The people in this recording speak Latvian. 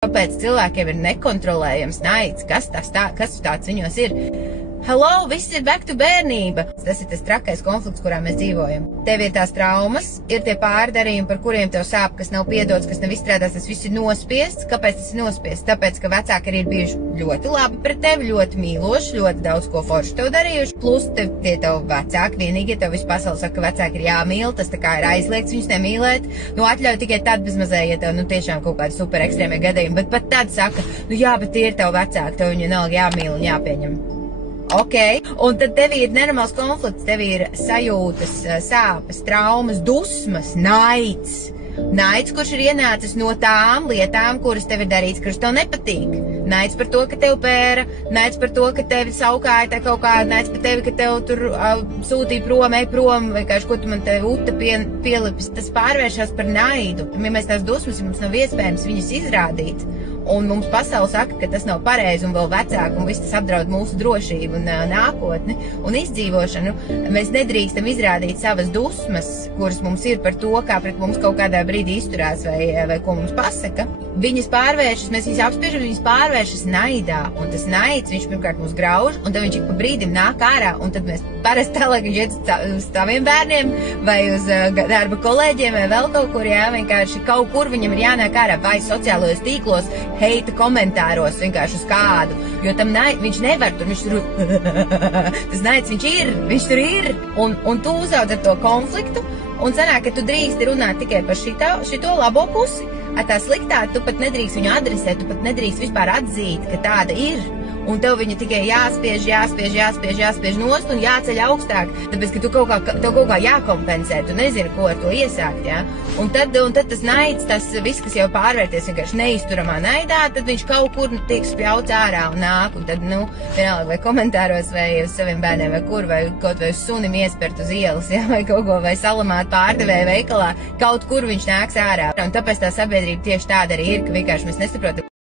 Kāpēc cilvēkiem ir nekontrolējams naids? Kas tāds viņos ir? Hello, viss ir back to bērnība. Tas ir tas trakais konflikts, kurā mēs dzīvojam. Tev ir tās traumas, ir tie pārdarījumi, par kuriem tev sāp, kas nav piedots, kas nav izstrādāts, tas viss ir nospiests. Kāpēc tas ir nospiests? Tāpēc, ka vecāki arī ir bijuši ļoti labi pret tevi, ļoti mīloši, ļoti daudz ko forši tev darījuši. Plus tie tev vecāki, vienīgie tev visu pasauli saka, ka vecāki ir jāmīl, tas tā kā ir aizliegts viņus nemīlēt. Atļauj tikai tad bezmazē, ja tev, tiešām kaut kādi super ekstrēmie gadījumi, bet pat tad saka, jā, bet tie ir tev vecāki, tev viņu vienalga jāmīl un jāpieņem. Ok, un tad tev ir nenormāls konflikts, tev ir sajūtas, sāpes, traumas, dusmas, naids. Naids, kurš ir ienācis no tām lietām, kuras tev ir darīts, kuras tev nepatīk. Naids par to, ka tev pēra, naids par to, ka tevi saukāja kaut kā, naids par tevi, ka tev tur sūtīja prom, ej prom, vienkārši, ko tu man te uta pielipis. Tas pārvēršas par naidu. Ja mēs tās dusmas, mums nav iespējams viņas izrādīt. Un mums pasaule saka, ka tas nav pareizi un vēl vecāki, un viss tas apdraud mūsu drošību un nākotni un izdzīvošanu. Mēs nedrīkstam izrādīt savas dusmas, kuras mums ir par to, kā pret mums kaut kādā brīdī izturās vai ko mums pasaka. Viņas pārvēršas, mēs viņas apspiežam, viņas pārvēršas naidā. Un tas naids, viņš pirmkārt mūs grauž, un tad viņš ik pa brīdim nāk ārā, un tad mēs parasti tālāk viņš iet uz saviem bērniem vai uz darba kolēģiem vai vēl kaut kur, vienkārši kaut kur viņam ir jānāk ārā vai sociālajos tīklos, heita komentāros vienkārši uz kādu, jo tam viņš nevar tur, viņš tur, tas naids viņš tur ir, un tu uzauc ar to konfliktu, un sanāk, ka tu drīksti runāt tikai par šito labo pusi, ar tā sliktā tu pat nedrīkst viņu adresēt, tu pat nedrīkst vispār atzīt, ka tāda ir. Un tev viņa tikai jāspiež nost un jāceļ augstāk, tāpēc, ka tev kaut kā jākompensē, tu nezini, ko ar to iesākt, ja? Un tad tas naids, tas viss, kas jau pārvērties vienkārši neizturamā naidā, tad viņš kaut kur tiek spļauts ārā un nāk, un tad, vienalga, vai komentāros, vai uz saviem bērniem, vai kur, vai kaut vai uz sunim iespert uz ielas, ja? Vai kaut ko, vai salamāt pārdevēja veikalā, kaut kur viņš nāks ārā. Un tāpēc tā sabiedrība tieši tāda arī ir, ka vienkārši mēs nesaprotam,